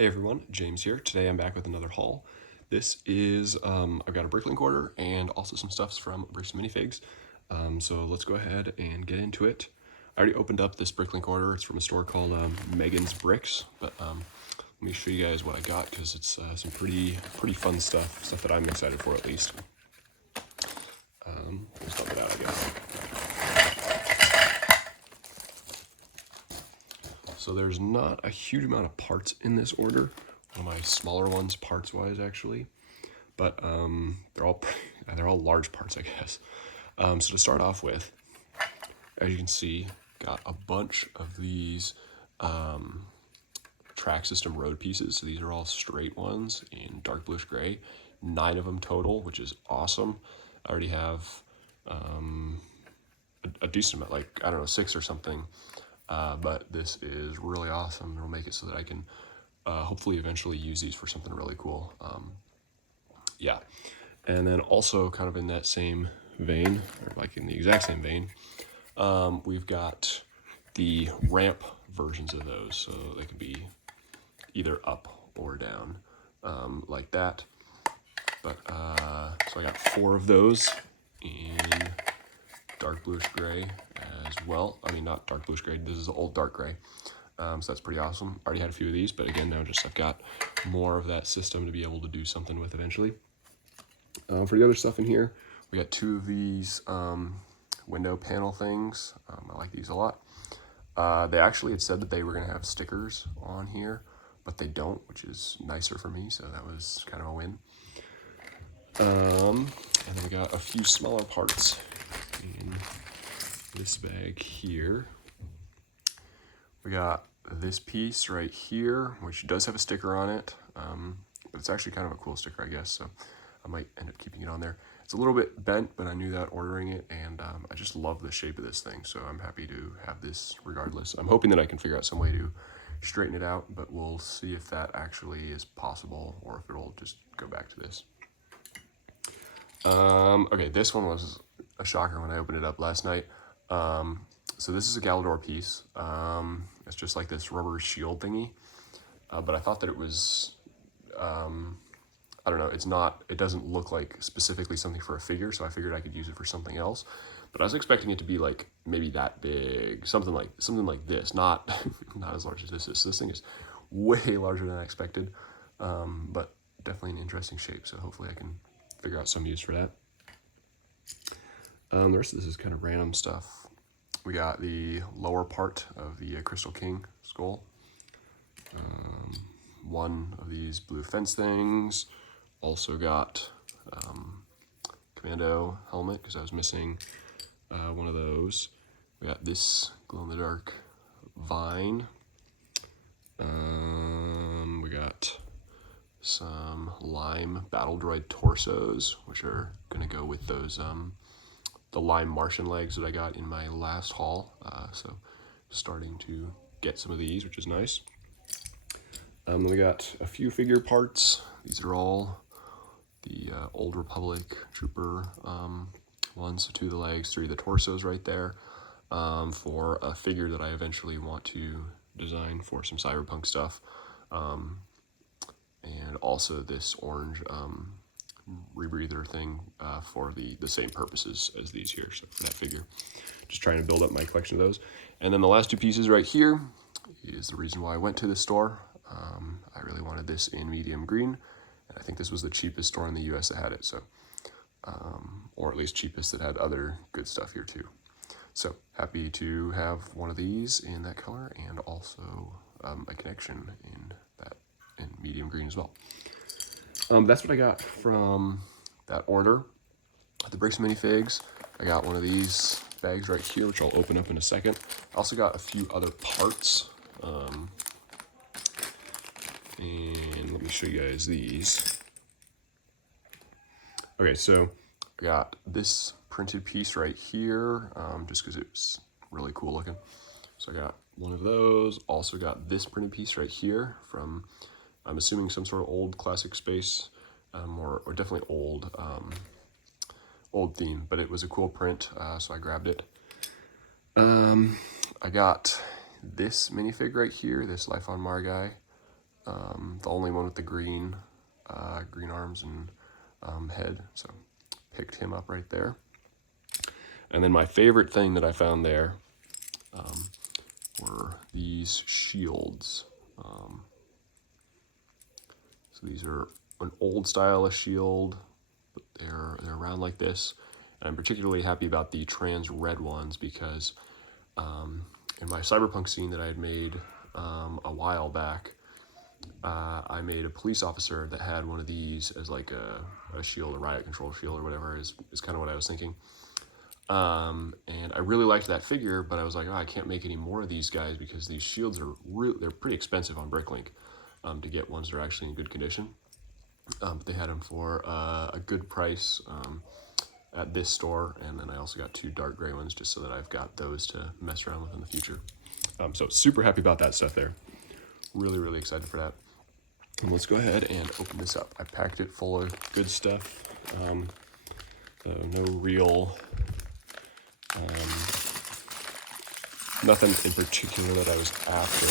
Hey everyone, James here. Today I'm back with another haul. This is, I've got a Bricklink order and also some stuffs from Bricks Minifigs. So let's go ahead and get into it. I already opened up this Bricklink order. It's from a store called Megan's Bricks, but let me show you guys what I got because it's some pretty fun stuff that I'm excited for at least. Let's dump it out, I guess. So there's not a huge amount of parts in this order. One of my smaller ones, parts-wise, actually, but they're all large parts, I guess. So to start off with, as you can see, got a bunch of these track system road pieces. So these are all straight ones in dark bluish gray. 9 of them total, which is awesome. I already have a decent amount, like I don't know, 6 or something. But this is really awesome. It'll make it so that I can hopefully eventually use these for something really cool. Yeah. And then also kind of in that same vein, or like in the exact same vein, we've got the ramp versions of those. So they can be either up or down like that. But so I got 4 of those in dark bluish gray as well. I mean, not dark bluish gray, this is old dark gray. So that's pretty awesome. Already had a few of these, but again, now just I've got more of that system to be able to do something with eventually. For the other stuff in here, we got 2 of these window panel things. I like these a lot. They actually had said that they were gonna have stickers on here, but they don't, which is nicer for me, so that was kind of a win. And then we got a few smaller parts in this bag here. We got this piece right here, which does have a sticker on it, but it's actually kind of a cool sticker, I guess, so I might end up keeping it on there. It's a little bit bent, but I knew that ordering it, and I just love the shape of this thing, so I'm happy to have this regardless. I'm hoping that I can figure out some way to straighten it out, but we'll see if that actually is possible or if it'll just go back to this. Okay, this one was a shocker when I opened it up last night. So this is a Galador piece. It's just like this rubber shield thingy, but I thought that it was, I don't know, it doesn't look like specifically something for a figure, so I figured I could use it for something else. But I was expecting it to be like maybe that big, something like this, not as large as this is. So this thing is way larger than I expected, but definitely an interesting shape. So hopefully I can figure out some use for that. The rest of this is kind of random stuff. We got the lower part of the Crystal King skull. 1 of these blue fence things. Also got commando helmet because I was missing one of those. We got this glow-in-the-dark vine. We got some lime battle droid torsos, which are gonna go with those the lime Martian legs that I got in my last haul. So starting to get some of these, which is nice. We got a few figure parts. These are all the Old Republic Trooper ones. So 2 of the legs, 3 of the torsos right there, for a figure that I eventually want to design for some cyberpunk stuff. And also this orange rebreather thing for the same purposes as these here, so for that figure. Just trying to build up my collection of those. And then the last 2 pieces right here is the reason why I went to this store. I really wanted this in medium green, and I think this was the cheapest store in the US that had it, so or at least cheapest that had other good stuff here too. So happy to have one of these in that color, and also a connection in medium green as well. That's what I got from that order. The Bricks Minifigs, I got one of these bags right here, which I'll open up in a second. I also got a few other parts. And let me show you guys these. Okay, so I got this printed piece right here, just because it's really cool looking. So I got one of those. Also got this printed piece right here from, I'm assuming, some sort of old classic space, or definitely old theme, but it was a cool print, so I grabbed it. I got this minifig right here, this Life on Mar guy. the only one with the green arms and head, so picked him up right there. And then my favorite thing that I found there were these shields. So these are an old style of shield, but they're round like this. And I'm particularly happy about the trans red ones because in my cyberpunk scene that I had made a while back, I made a police officer that had one of these as like a shield, a riot control shield or whatever is kind of what I was thinking. And I really liked that figure, but I was like, oh, I can't make any more of these guys because these shields are they're pretty expensive on Bricklink to get ones that are actually in good condition. But they had them for a good price at this store, and then I also got 2 dark gray ones just so that I've got those to mess around with in the future. So super happy about that stuff there. Really excited for that. And let's go ahead and open this up. I packed it full of good stuff. No real, nothing in particular that I was after.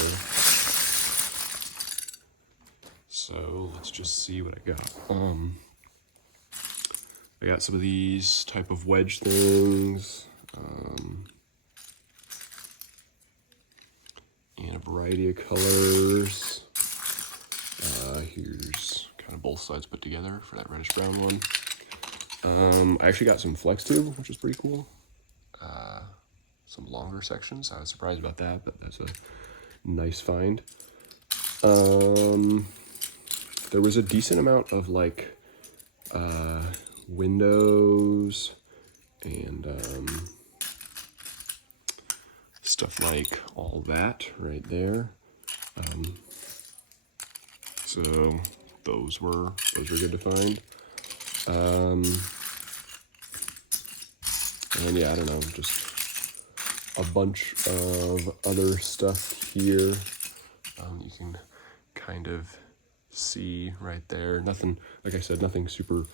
So let's just see what I got. I got some of these type of wedge things. In a variety of colors. Here's kind of both sides put together for that reddish brown one. I actually got some flex tube, which is pretty cool. Some longer sections. I was surprised about that, but that's a nice find. There was a decent amount of like windows and stuff like all that right there. So those were good to find. And yeah, I don't know, just a bunch of other stuff here. You can kind of see right there. Nothing, like I said, nothing super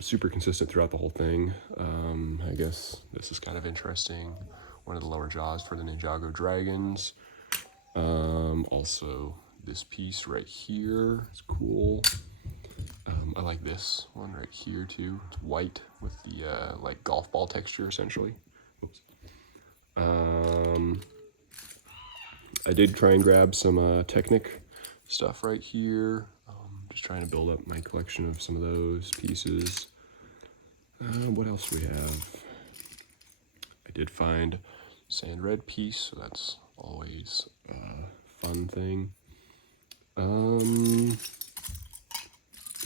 super consistent throughout the whole thing. I guess this is kind of interesting. One of the lower jaws for the Ninjago dragons. Also this piece right here is cool. I like this one right here too. It's white with the like golf ball texture essentially. Oops. I did try and grab some Technic stuff right here. Just trying to build up my collection of some of those pieces. What else do we have? I did find sand red piece, so that's always a fun thing.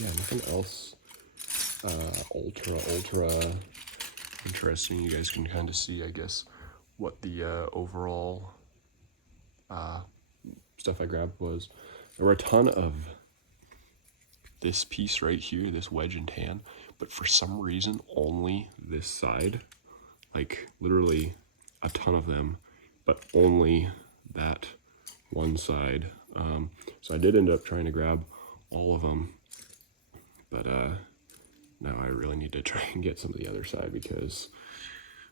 Yeah, nothing else ultra interesting. You guys can kind of see, I guess, what the overall stuff I grabbed was. There were a ton of this piece right here, this wedge and tan, but for some reason only this side, like literally a ton of them, but only that one side. So I did end up trying to grab all of them, but now I really need to try and get some of the other side because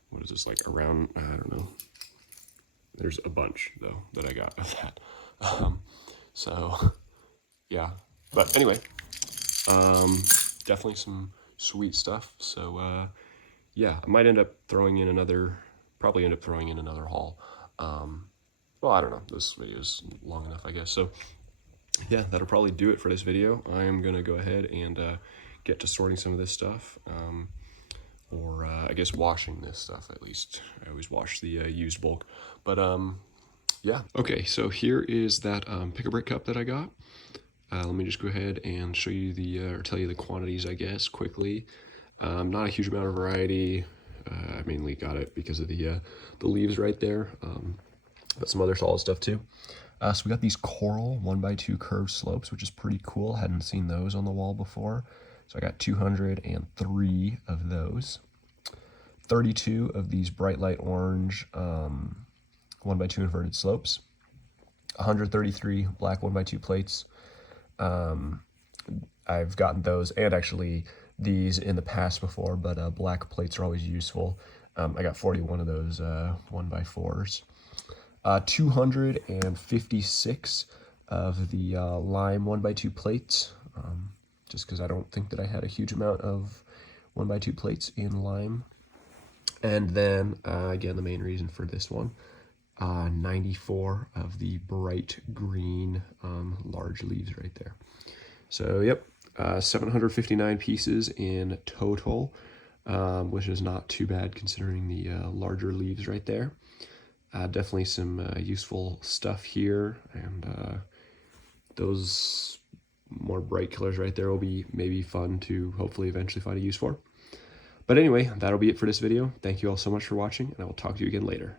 what is this, like around, I don't know. There's a bunch though that I got of that. So yeah, but anyway, definitely some sweet stuff. So yeah, I might end up throwing in another haul. Well, I don't know, this video is long enough, I guess. So yeah, that'll probably do it for this video. I am gonna go ahead and get to sorting some of this stuff, or I guess washing this stuff at least. I always wash the used bulk, but yeah. Okay, so here is that pick-a-brick cup that I got. Let me just go ahead and show you or tell you the quantities, I guess, quickly. Not a huge amount of variety. I mainly got it because of the leaves right there, but some other solid stuff too. So we got these coral 1x2 curved slopes, which is pretty cool. Hadn't seen those on the wall before. So I got 203 of those. 32 of these bright light orange 1x2 inverted slopes. 133 black 1x2 plates. I've gotten those and actually these in the past before, but black plates are always useful. I got 41 of those 1x4s. 256 of the lime 1x2 plates, just because I don't think that I had a huge amount of 1x2 plates in lime. And then, again, the main reason for this one, 94 of the bright green large leaves right there. So, yep, 759 pieces in total, which is not too bad considering the larger leaves right there. Definitely some useful stuff here, and those more bright colors right there will be maybe fun to hopefully eventually find a use for. But anyway, that'll be it for this video. Thank you all so much for watching, and I will talk to you again later.